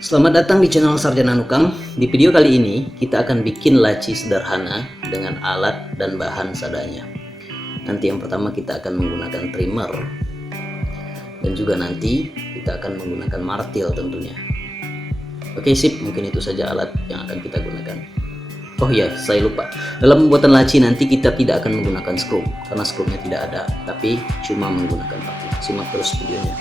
Selamat datang di channel Sarjana Nukang. Di video kali ini kita akan bikin laci sederhana dengan alat dan bahan seadanya. Nanti yang pertama kita akan menggunakan trimmer dan juga nanti kita akan menggunakan martil tentunya. Oke sip, mungkin itu saja alat yang akan kita gunakan. Oh iya, saya lupa. Dalam pembuatan laci nanti kita tidak akan menggunakan skrup karena skrupnya tidak ada, tapi cuma menggunakan paku. Simak terus videonya.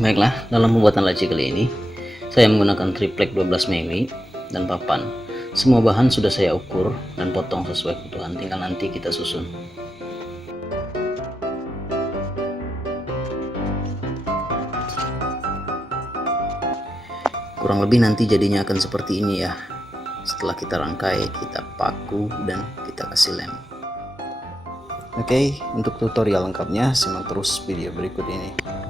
Baiklah, dalam pembuatan laci kali ini saya menggunakan triplek 12 mili dan papan. Semua bahan sudah saya ukur dan potong sesuai kebutuhan, tinggal nanti kita susun. Kurang lebih nanti jadinya akan seperti ini ya. Setelah kita rangkai, kita paku dan kita kasih lem. Oke, untuk tutorial lengkapnya simak terus video berikut ini.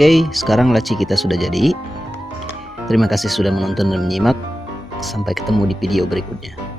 Oke, sekarang laci kita sudah jadi. Terima kasih sudah menonton dan menyimak. Sampai ketemu di video berikutnya.